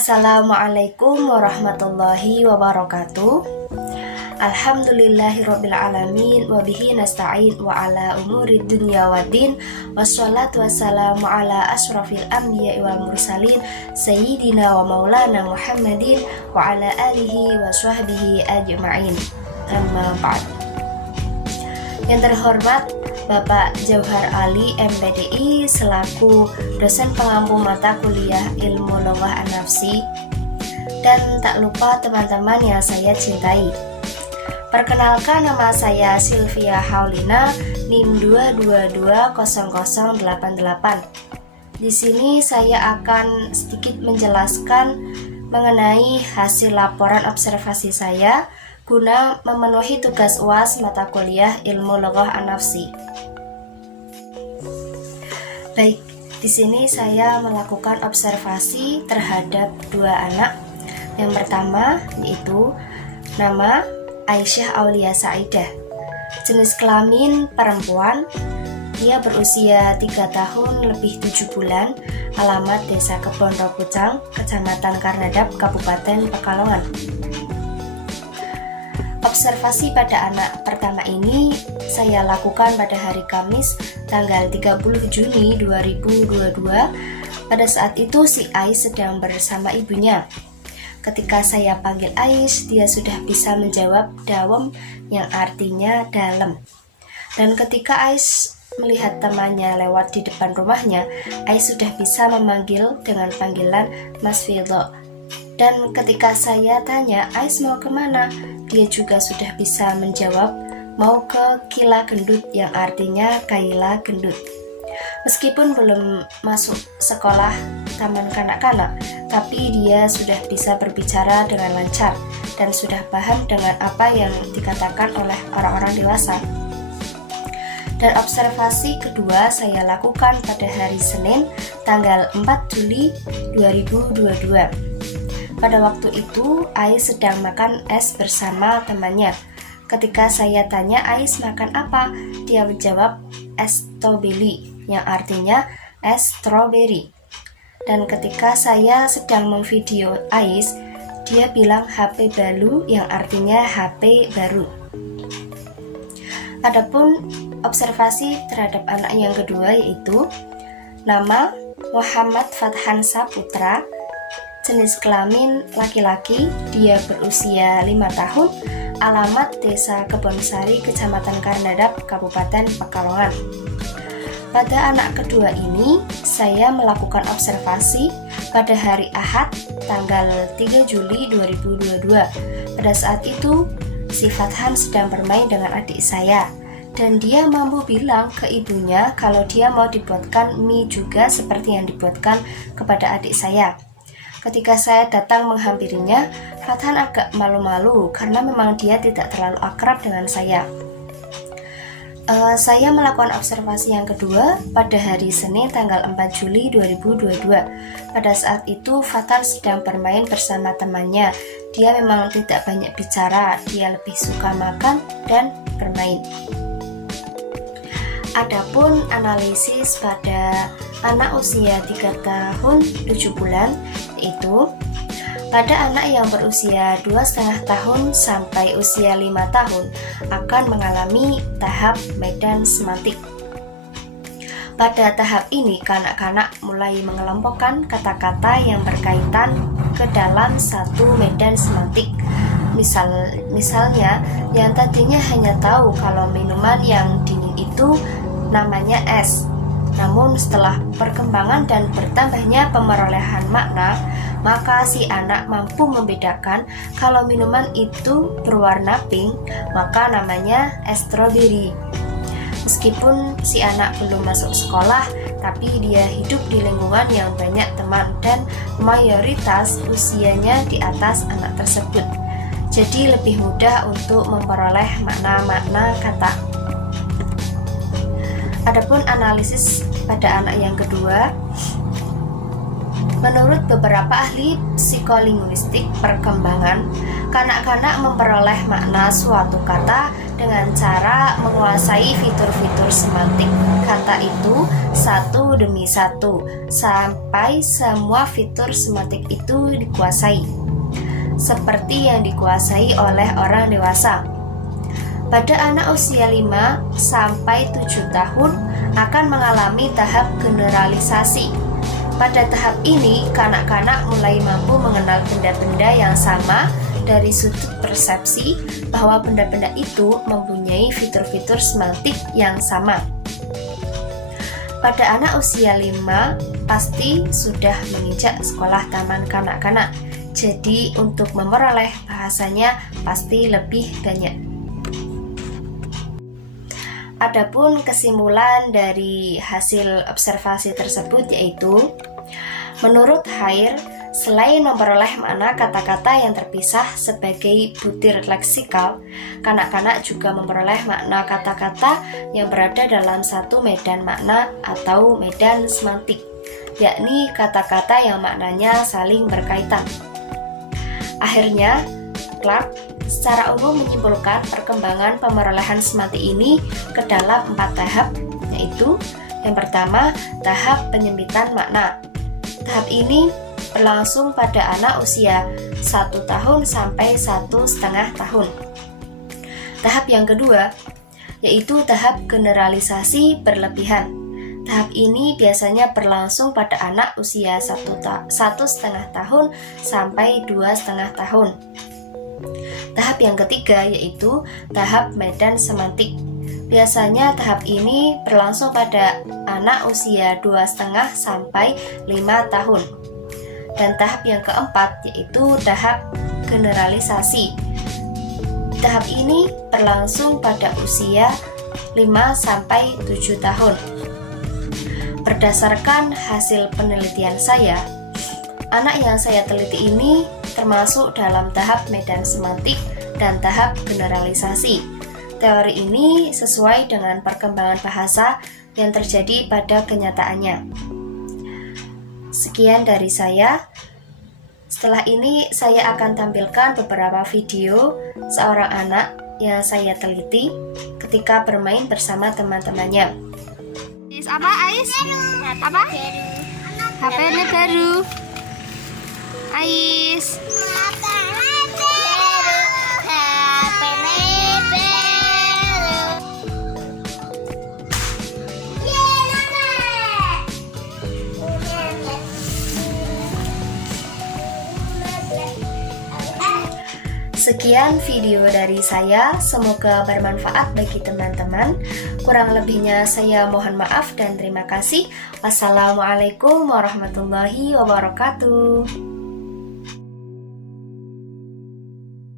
Assalamualaikum warahmatullahi wabarakatuh. Alhamdulillahirabbil alamin wa bihi nasta'in wa ala umuri dunya waddin wassalatu wassalamu ala asyrafil anbiya'i wal mursalin sayyidina wa maulana Muhammadin wa ala alihi wa sahbihi ajma'in. Amma ba'd. Yang terhormat Bapak Jauhar Ali MPDI selaku dosen pengampu mata kuliah Ilmu Lughah An-Nafsi, dan tak lupa teman-teman yang saya cintai. Perkenalkan, nama saya Sylvia Haulina, NIM 2220088. Di sini saya akan sedikit menjelaskan mengenai hasil laporan observasi saya guna memenuhi tugas UAS mata kuliah Ilmu Lughah An-Nafsi. Baik, di sini saya melakukan observasi terhadap dua anak. Yang pertama yaitu nama Aisyah Aulia Saidah, jenis kelamin perempuan, dia berusia 3 tahun lebih 7 bulan, alamat Desa Kebon Ropucang, Kecamatan Karnadap, Kabupaten Pekalongan. Observasi pada anak pertama ini saya lakukan pada hari Kamis tanggal 30 Juni 2022. Pada saat itu si Ais sedang bersama ibunya. Ketika saya panggil Ais, dia sudah bisa menjawab dawem yang artinya dalam. Dan ketika Ais melihat temannya lewat di depan rumahnya, Ais sudah bisa memanggil dengan panggilan Mas Fidho. Dan ketika saya tanya, Ais mau kemana? Dia juga sudah bisa menjawab, mau ke Kila Gendut, yang artinya Kaila Gendut. Meskipun belum masuk sekolah taman kanak-kanak, tapi dia sudah bisa berbicara dengan lancar dan sudah paham dengan apa yang dikatakan oleh orang-orang dewasa. Dan observasi kedua saya lakukan pada hari Senin, tanggal 4 Juli 2022. Pada waktu itu, Ais sedang makan es bersama temannya. Ketika saya tanya Ais makan apa, dia menjawab es tobeli, yang artinya es strawberry. Dan ketika saya sedang memvideo Ais, dia bilang HP baru, yang artinya HP baru. Adapun observasi terhadap anak yang kedua yaitu nama Muhammad Fathan Saputra, jenis kelamin laki-laki, dia berusia 5 tahun, alamat Desa Kebonsari, Kecamatan Karnadap, Kabupaten Pekalongan. Pada anak kedua ini, saya melakukan observasi pada hari Ahad, tanggal 3 Juli 2022. Pada saat itu, si Fathan sedang bermain dengan adik saya, dan dia mampu bilang ke ibunya kalau dia mau dibuatkan mie juga seperti yang dibuatkan kepada adik saya. Ketika saya datang menghampirinya, Fathan agak malu-malu karena memang dia tidak terlalu akrab dengan saya. Saya melakukan observasi yang kedua pada hari Senin tanggal 4 Juli 2022. Pada saat itu Fathan sedang bermain bersama temannya. Dia memang tidak banyak bicara, dia lebih suka makan dan bermain. Adapun analisis pada anak usia 3 tahun 7 bulan yaitu pada anak yang berusia 2,5 tahun sampai usia 5 tahun akan mengalami tahap medan semantik. Pada tahap ini kanak-kanak mulai mengelompokkan kata-kata yang berkaitan ke dalam satu medan semantik. Misalnya yang tadinya hanya tahu kalau minuman yang dingin itu namanya es. Namun setelah perkembangan dan bertambahnya pemerolehan makna, maka si anak mampu membedakan kalau minuman itu berwarna pink, maka namanya es strawberry. Meskipun si anak belum masuk sekolah, tapi dia hidup di lingkungan yang banyak teman dan mayoritas usianya di atas anak tersebut. Jadi lebih mudah untuk memperoleh makna-makna kata. Adapun analisis pada anak yang kedua, menurut beberapa ahli psikolinguistik perkembangan, kanak-kanak memperoleh makna suatu kata dengan cara menguasai fitur-fitur semantik kata itu satu demi satu sampai semua fitur semantik itu dikuasai, seperti yang dikuasai oleh orang dewasa. Pada anak usia 5 sampai 7 tahun akan mengalami tahap generalisasi. Pada tahap ini, kanak-kanak mulai mampu mengenal benda-benda yang sama dari sudut persepsi bahwa benda-benda itu mempunyai fitur-fitur semantik yang sama. Pada anak usia 5 pasti sudah menginjak sekolah taman kanak-kanak. Jadi untuk memperoleh bahasanya pasti lebih banyak. Adapun kesimpulan dari hasil observasi tersebut yaitu, menurut Haier, selain memperoleh makna kata-kata yang terpisah sebagai butir leksikal, kanak-kanak juga memperoleh makna kata-kata yang berada dalam satu medan makna atau medan semantik, yakni kata-kata yang maknanya saling berkaitan. Akhirnya, Clark secara umum menyimpulkan perkembangan pemerolehan semantik ini ke dalam 4 tahap, yaitu yang pertama, tahap penyempitan makna. Tahap ini berlangsung pada anak usia 1 tahun sampai 1,5 tahun. Tahap yang kedua, yaitu tahap generalisasi berlebihan. Tahap ini biasanya berlangsung pada anak usia 1,5 tahun sampai 2,5 tahun. Tahap yang ketiga yaitu tahap medan semantik. Biasanya tahap ini berlangsung pada anak usia 2,5 sampai 5 tahun. Dan tahap yang keempat yaitu tahap generalisasi. Tahap ini berlangsung pada usia 5 sampai 7 tahun. Berdasarkan hasil penelitian saya, anak yang saya teliti ini termasuk dalam tahap medan semantik dan tahap generalisasi. Teori ini sesuai dengan perkembangan bahasa yang terjadi pada kenyataannya. Sekian dari saya. Setelah ini saya akan tampilkan beberapa video seorang anak yang saya teliti ketika bermain bersama teman-temannya. Apa Ais? Apa? HP-nya baru. Ais. Sekian video dari saya, semoga bermanfaat bagi teman-teman. Kurang lebihnya saya mohon maaf dan terima kasih. Wassalamualaikum warahmatullahi wabarakatuh.